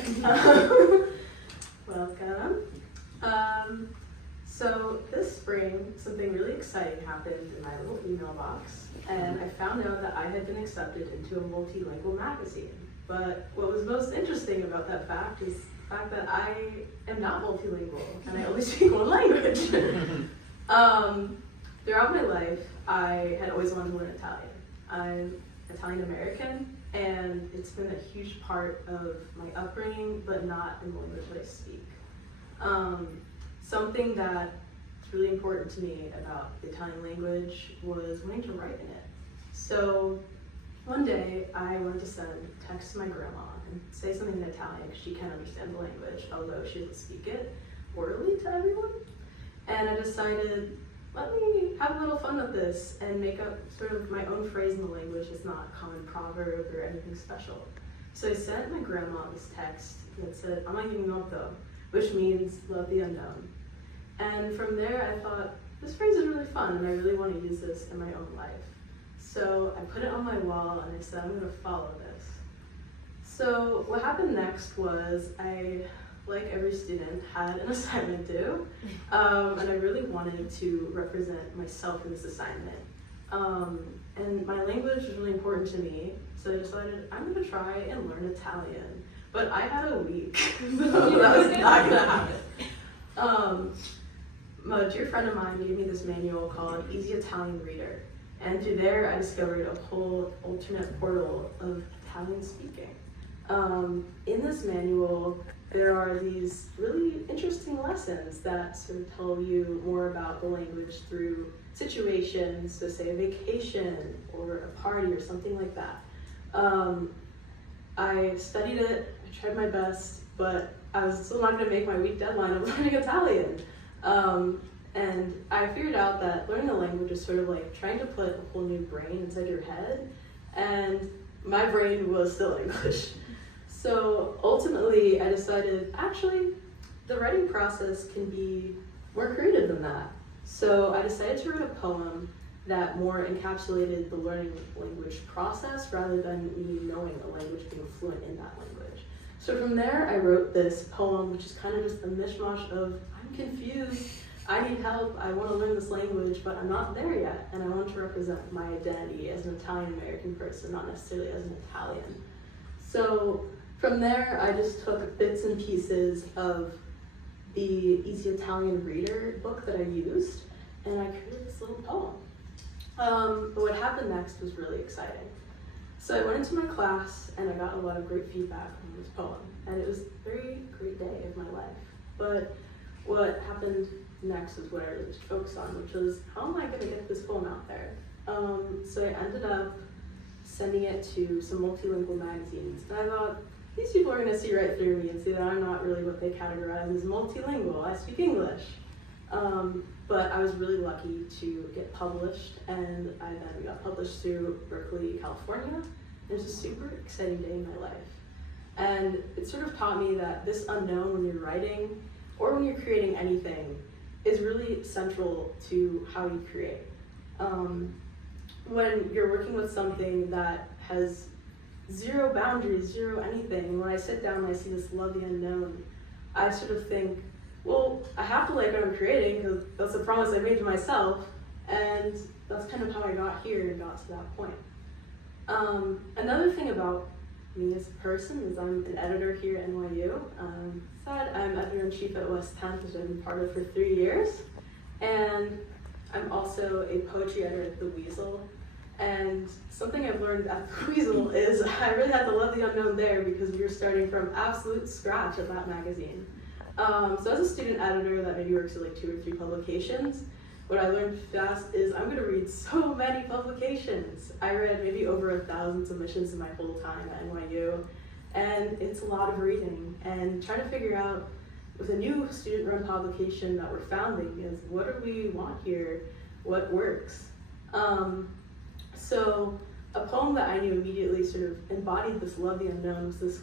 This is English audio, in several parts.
Okay. Welcome. So this spring, something really exciting happened in my little email box, and I found out that I had been accepted into a multilingual magazine. But what was most interesting about that fact is the fact that I am not multilingual, and I only speak one language. Throughout my life, I had always wanted to learn Italian. I'm Italian American, and it's been a huge part of my upbringing, but not in the language that I speak. Something that is really important to me about the Italian language was wanting to write in it. So one day I wanted to send a text to my grandma and say something in Italian because she can't understand the language, although she doesn't speak it orally to everyone. And I decided, let me have a little fun with this and make up sort of my own phrase in the language. It's not a common proverb or anything special. So I sent my grandma this text that said, "Ama ignoto," which means love the unknown. And from there I thought, this phrase is really fun and I really want to use this in my own life. So I put it on my wall and I said, I'm going to follow this. So what happened next was I, like every student, had an assignment due, and I really wanted to represent myself in this assignment. And my language was really important to me, so I decided I'm going to try and learn Italian. But I had a week, so that was not going to happen. A dear friend of mine gave me this manual called Easy Italian Reader, and through there I discovered a whole alternate portal of Italian speaking. In this manual, there are these really interesting lessons that sort of tell you more about the language through situations, so say a vacation or a party or something like that. I studied it, I tried my best, but I was still not going to make my week deadline of learning Italian. And I figured out that learning a language is sort of like trying to put a whole new brain inside your head, and my brain was still English. So ultimately I decided, actually, the writing process can be more creative than that. So I decided to write a poem that more encapsulated the learning language process rather than me knowing a language, being fluent in that language. So from there I wrote this poem, which is kind of just a mishmash of, I'm confused, I need help, I want to learn this language, but I'm not there yet, and I want to represent my identity as an Italian American person, not necessarily as an Italian. So from there, I just took bits and pieces of the Easy Italian Reader book that I used, and I created this little poem. But what happened next was really exciting. So I went into my class, and I got a lot of great feedback on this poem, and it was a very great day of my life. But what happened next is what I really focused on, which was, how am I going to get this poem out there? So I ended up sending it to some multilingual magazines, and I thought, these people are going to see right through me and see that I'm not really what they categorize as multilingual. I speak English. But I was really lucky to get published, and I then got published through Berkeley, California. It was a super exciting day in my life. And it sort of taught me that this unknown when you're writing, or when you're creating anything, is really central to how you create. When you're working with something that has zero boundaries, zero anything, when I sit down and I see this love the unknown, I sort of think, well, I have to like what I'm creating because that's a promise I made to myself, and that's kind of how I got here and got to that point. Another thing about me as a person is I'm an editor here at NYU. I'm editor-in-chief at West 10th, which I've been part of for 3 years, and I'm also a poetry editor at The Weasel. And something I've learned at The Weasel is I really had to love the unknown there because we were starting from absolute scratch at that magazine. So as a student editor that maybe works at like 2 or 3 publications, what I learned fast is I'm going to read so many publications. I read maybe over 1,000 submissions in my whole time at NYU, and it's a lot of reading. And trying to figure out, with a new student-run publication that we're founding, is what do we want here? What works? So a poem that I knew immediately sort of embodied this love the unknown was this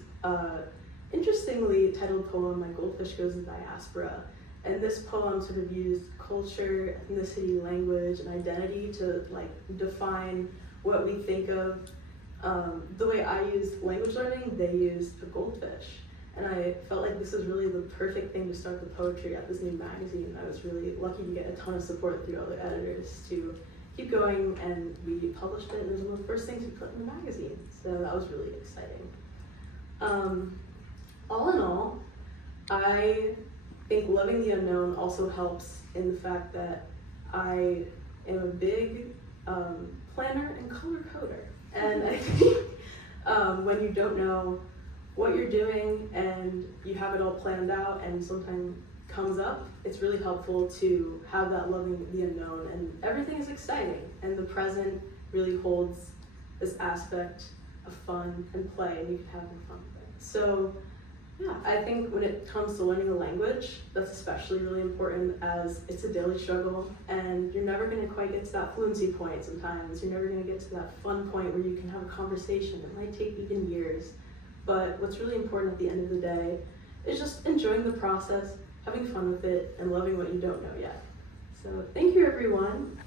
interestingly titled poem, My Goldfish Goes to Diaspora. And this poem sort of used culture, ethnicity, language, and identity to like define what we think of. The way I used language learning, they used a goldfish. and I felt like this was really the perfect thing to start the poetry at this new magazine. I was really lucky to get a ton of support through other editors to keep going, and we published it, and it was one of the first things we put in the magazine, so that was really exciting. All in all, I think loving the unknown also helps in the fact that I am a big planner and color coder, and I think when you don't know what you're doing and you have it all planned out and something comes up, it's really helpful to have that loving the unknown, and everything is exciting, and the present really holds this aspect of fun and play, and you can have more fun with it. So yeah, I think when it comes to learning a language, that's especially really important, as it's a daily struggle, and you're never going to quite get to that fluency point sometimes. You're never going to get to that fun point where you can have a conversation. It might take even years. But what's really important at the end of the day is just enjoying the process, having fun with it, and loving what you don't know yet. So thank you, everyone.